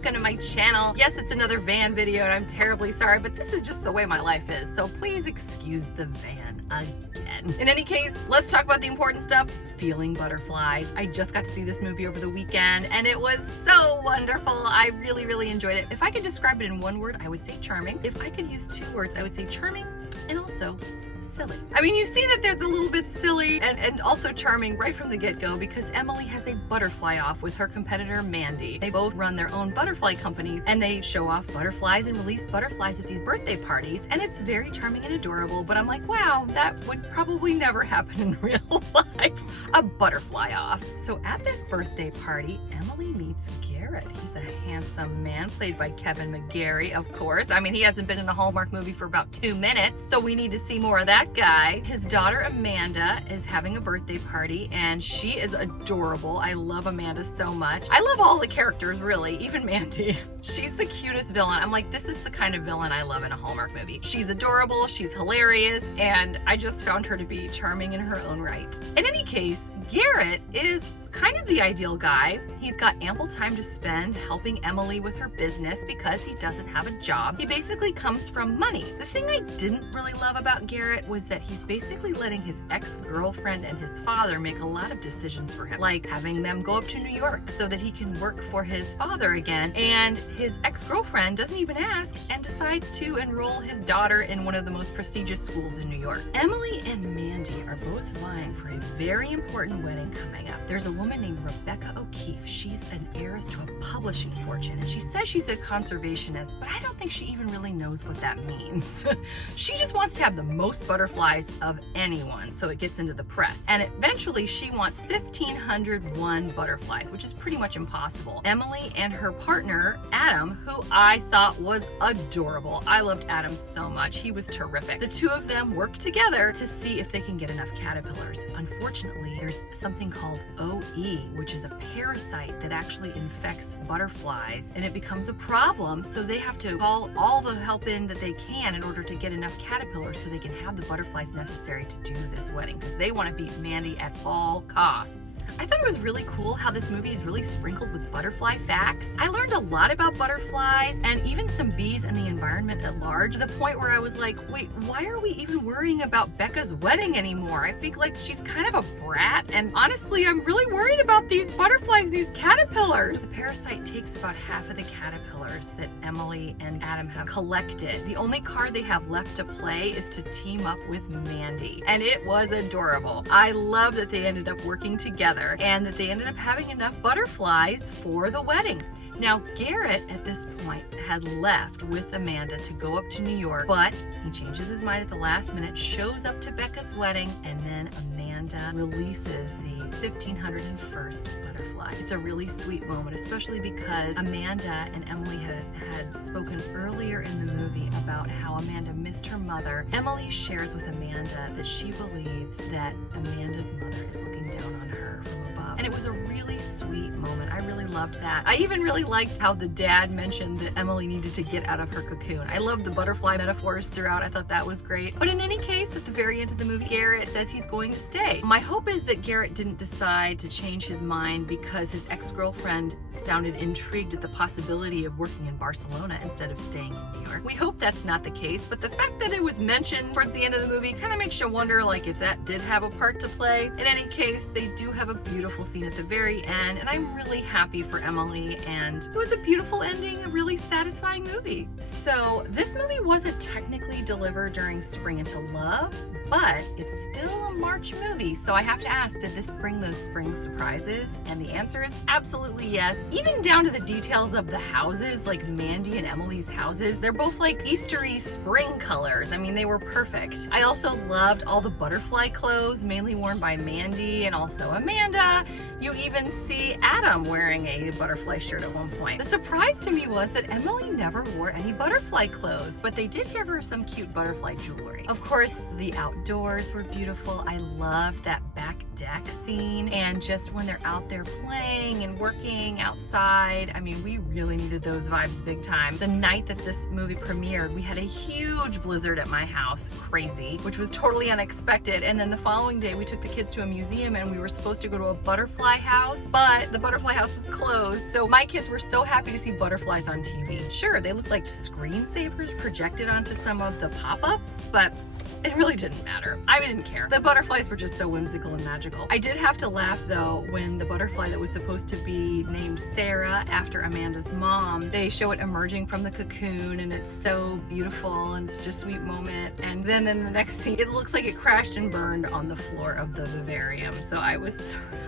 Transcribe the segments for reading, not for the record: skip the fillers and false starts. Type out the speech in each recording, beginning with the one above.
welcome to my channel. Yes, it's another van video and I'm terribly sorry, but this is just the way my life is, so please excuse the van again. In any case, let's talk about the important stuff, feeling butterflies. I just got to see this movie over the weekend and it was so wonderful. I really enjoyed it. If I could describe it in one word, I would say charming. If I could use two words, I would say charming and also silly. I mean, you see that there's a little bit silly and also charming right from the get-go because Emily has a butterfly off with her competitor Mandy. They both run their own butterfly companies and they show off butterflies and release butterflies at these birthday parties, and it's very charming and adorable, but I'm like, wow, that would probably never happen in real life, a butterfly off. So at this birthday party, Emily meets Garrett. He's a handsome man played by Kevin McGarry, of course. I mean, he hasn't been in a Hallmark movie for about 2 minutes, so we need to see more of that guy. His daughter Amanda is having a birthday party and she is adorable. I love Amanda so much. I love all the characters, really, even Mandy. She's the cutest villain. I'm like, this is the kind of villain I love in a Hallmark movie. She's adorable, she's hilarious, and I just found her to be charming in her own right. In any case, Garrett is kind of the ideal guy. He's got ample time to spend helping Emily with her business because he doesn't have a job. He basically comes from money. The thing I didn't really love about Garrett was that he's basically letting his ex-girlfriend and his father make a lot of decisions for him, like having them go up to New York so that he can work for his father again, and his ex-girlfriend doesn't even ask and decides to enroll his daughter in one of the most prestigious schools in New York. Emily and Mandy are both vying for a very important wedding coming up. There's a woman named Rebecca O'Keefe. She's an heiress to a publishing fortune, and she says she's a conservationist, but I don't think she even really knows what that means. She just wants to have the most butterflies of anyone, so it gets into the press. And eventually she wants 1,501 butterflies, which is pretty much impossible. Emily and her partner, Adam, who I thought was adorable. I loved Adam so much. He was terrific. The two of them work together to see if they can get enough caterpillars. Unfortunately, there's something called OE, which is a parasite that actually infects butterflies, and it becomes a problem, so they have to call all the help in that they can in order to get enough caterpillars so they can have the butterflies necessary to do this wedding, because they want to beat Mandy at all costs. I thought it was really cool how this movie is really sprinkled with butterfly facts. I learned a lot about butterflies and even some bees and the environment at large, to the point where I was like, wait, why are we even worrying about Becca's wedding anymore? I think like she's kind of a brat, and honestly, I'm really worried about these butterflies, these caterpillars. The parasite takes about half of the caterpillars that Emily and Adam have collected. The only card they have left to play is to team up with Mandy, and it was adorable. I love that they ended up working together and that they ended up having enough butterflies for the wedding. Now, Garrett at this point had left with Amanda to go up to New York, but he changes his mind at the last minute, shows up to Becca's wedding, and then Amanda releases the 1,501st butterfly. It's a really sweet moment, especially because Amanda and Emily had spoken earlier in the movie about how Amanda missed her mother. Emily shares with Amanda that she believes that Amanda's mother is looking down on her from above. And it was a really sweet moment. I really loved that. I even really liked how the dad mentioned that Emily needed to get out of her cocoon. I loved the butterfly metaphors throughout. I thought that was great. But in any case, at the very end of the movie, Garrett says he's going to stay. My hope is that Garrett didn't decide to change his mind because his ex-girlfriend sounded intrigued at the possibility of working in Barcelona instead of staying in New York. We hope that's not the case, but the fact that it was mentioned towards the end of the movie kind of makes you wonder, like, if that did have a part to play. In any case, they do have a beautiful scene at the very end, and I'm really happy for Emily, and it was a beautiful ending, a really satisfying movie. So this movie wasn't technically delivered during Spring Into Love, but it's still a March movie, so I have to ask, did this bring those spring surprises? And the answer is absolutely yes. Even down to the details of the houses, like Mandy and Emily's houses. They're both like Eastery spring colors. I mean, they were perfect. I also loved all the butterfly clothes, mainly worn by Mandy and also Amanda. You even see Adam wearing a butterfly shirt at one point. The surprise to me was that Emily never wore any butterfly clothes, but they did give her some cute butterfly jewelry. Of course, the outdoors were beautiful. I loved that back deck scene and just when they're out there playing and working outside. I mean, we really needed those vibes big time. The night that this movie premiered, we had a huge blizzard at my house, crazy, which was totally unexpected. And then the following day, we took the kids to a museum and we were supposed to go to a butterfly house, but the butterfly house was closed. So my kids were so happy to see butterflies on TV. Sure, they looked like screensavers projected onto some of the pop-ups, but it really didn't matter. I didn't care. The butterflies were just so whimsical and magical. I did have to laugh though when the butterfly that was supposed to be named Sarah after Amanda's mom, they show it emerging from the cocoon and it's so beautiful and such a sweet moment. And then in the next scene, it looks like it crashed and burned on the floor of the vivarium. So I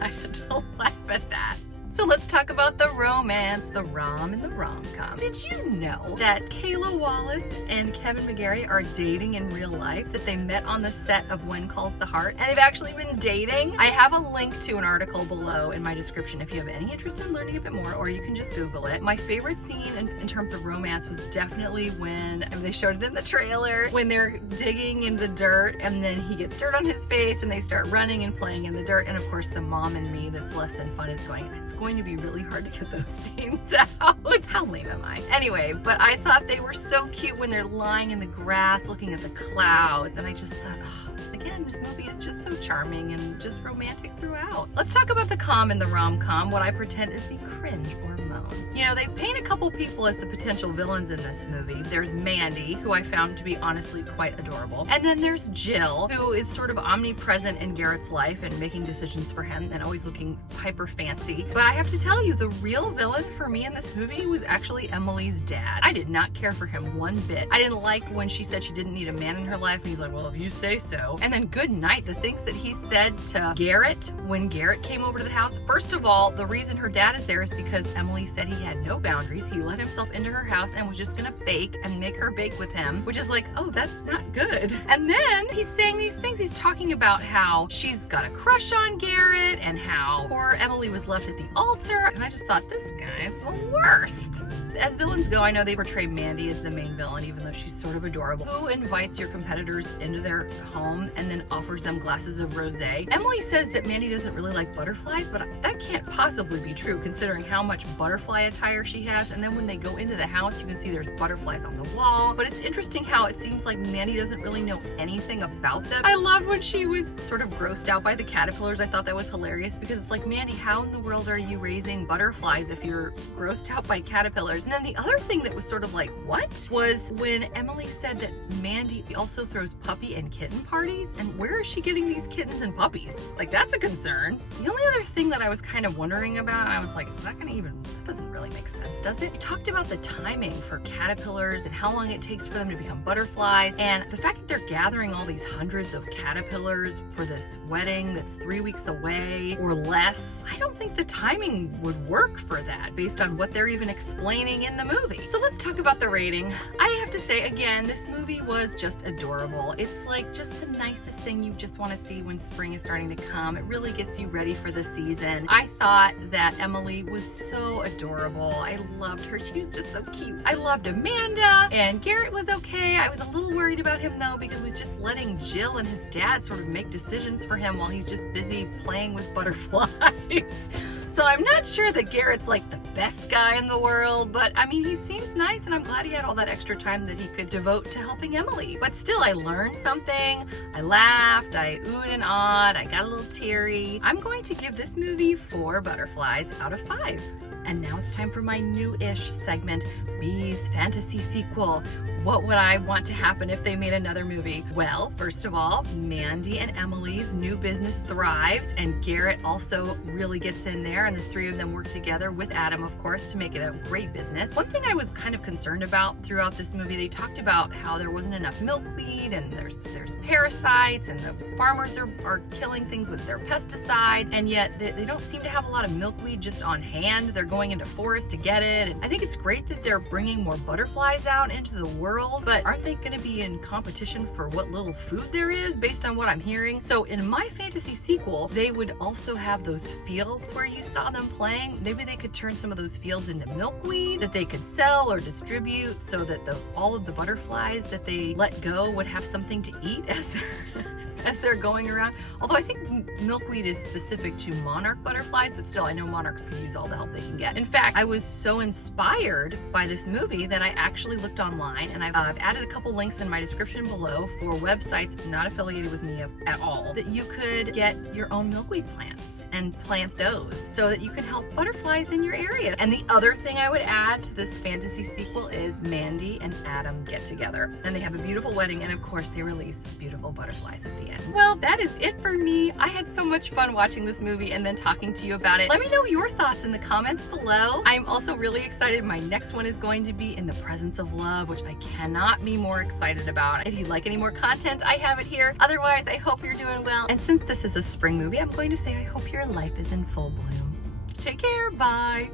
had to laugh at that. So let's talk about the romance, the rom and the rom-com. Did you know that Kayla Wallace and Kevin McGarry are dating in real life, that they met on the set of When Calls the Heart, and they've actually been dating? I have a link to an article below in my description if you have any interest in learning a bit more, or you can just Google it. My favorite scene in terms of romance was definitely when, and they showed it in the trailer, when they're digging in the dirt and then he gets dirt on his face and they start running and playing in the dirt, and of course the mom in me that's less than fun is going, it's going to be really hard to get those stains out. How lame am I? Anyway, but I thought they were so cute when they're lying in the grass looking at the clouds, and I just thought, oh, again, this movie is just so charming and just romantic throughout. Let's talk about the com and the rom-com, what I pretend is the cringe or moan. You know, they paint a couple people as the potential villains in this movie. There's Mandy, who I found to be honestly quite adorable. And then there's Jill, who is sort of omnipresent in Garrett's life and making decisions for him and always looking hyper fancy. But I have to tell you, the real villain for me in this movie was actually Emily's dad. I did not care for him one bit. I didn't like when she said she didn't need a man in her life, and he's like, well, if you say so. And then good night, the things that he said to Garrett when Garrett came over to the house. First of all, the reason her dad is there is because Emily said he had no boundaries. He let himself into her house and was just gonna bake and make her bake with him, which is like, oh, that's not good. And then he's saying these things. He's talking about how she's got a crush on Garrett and how poor Emily was left at the altar. And I just thought, this guy is the worst. As villains go, I know they portray Mandy as the main villain, even though she's sort of adorable. Who invites your competitors into their home and then offers them glasses of rosé? Emily says that Mandy doesn't really like butterflies, but that can't possibly be true considering how much butterfly attire she has. And then when they go into the house, you can see there's butterflies on the wall. But it's interesting how it seems like Mandy doesn't really know anything about them. I loved when she was sort of grossed out by the caterpillars. I thought that was hilarious because it's like, Mandy, how in the world are you raising butterflies if you're grossed out by caterpillars? And then the other thing that was sort of like, what? Was when Emily said that Mandy also throws puppy and kitten parties. And where is she getting these kittens and puppies? Like, that's a concern. The only other thing that I was kind of wondering about, and I was like, is that gonna even, that doesn't really make sense, does it? You talked about the timing for caterpillars and how long it takes for them to become butterflies. And the fact that they're gathering all these hundreds of caterpillars for this wedding that's 3 weeks away or less, I don't think the timing would work for that based on what they're even explaining in the movie. So let's talk about the rating. I have to say, again, this movie was just adorable. It's like just the nicest thing you just want to see when spring is starting to come. It really gets you ready for the season. I thought that Emily was so adorable. I loved her. She was just so cute. I loved Amanda, and Garrett was okay. I was a little worried about him though because he was just letting Jill and his dad sort of make decisions for him while he's just busy playing with butterflies. So I'm not sure that Garrett's like the best guy in the world, but I mean, he seems nice and I'm glad he had all that extra time that he could devote to helping Emily. But still, I learned something. I laughed, I oohed and awed, I got a little teary. I'm going to give this movie 4 butterflies out of 5. And now it's time for my new-ish segment, Bee's Fantasy Sequel. What would I want to happen if they made another movie? Well, first of all, Mandy and Emily's new business thrives, and Garrett also really gets in there, and the three of them work together with Adam, of course, to make it a great business. One thing I was kind of concerned about throughout this movie, they talked about how there wasn't enough milkweed, and there's parasites, and the farmers are killing things with their pesticides, and yet they don't seem to have a lot of milkweed just on hand. They're going into forest to get it, and I think it's great that they're bringing more butterflies out into the world, but aren't they going to be in competition for what little food there is based on what I'm hearing? So in my fantasy sequel, they would also have those fields where you saw them playing. Maybe they could turn some of those fields into milkweed that they could sell or distribute so that all of the butterflies that they let go would have something to eat as they're going around. Although I think milkweed is specific to monarch butterflies, but still I know monarchs could use all the help they can get. In fact, I was so inspired by this movie that I actually looked online, and I've added a couple links in my description below for websites not affiliated with me at all that you could get your own milkweed plants and plant those so that you can help butterflies in your area. And the other thing I would add to this fantasy sequel is Mandy and Adam get together, and they have a beautiful wedding, and of course they release beautiful butterflies at the end. Well, that is it for me. I had so much fun watching this movie and then talking to you about it. Let me know your thoughts in the comments below. I'm also really excited. My next one is going to be In the Presence of Love, which I cannot be more excited about. If you'd like any more content, I have it here. Otherwise, I hope you're doing well. And since this is a spring movie, I'm going to say I hope your life is in full bloom. Take care. Bye.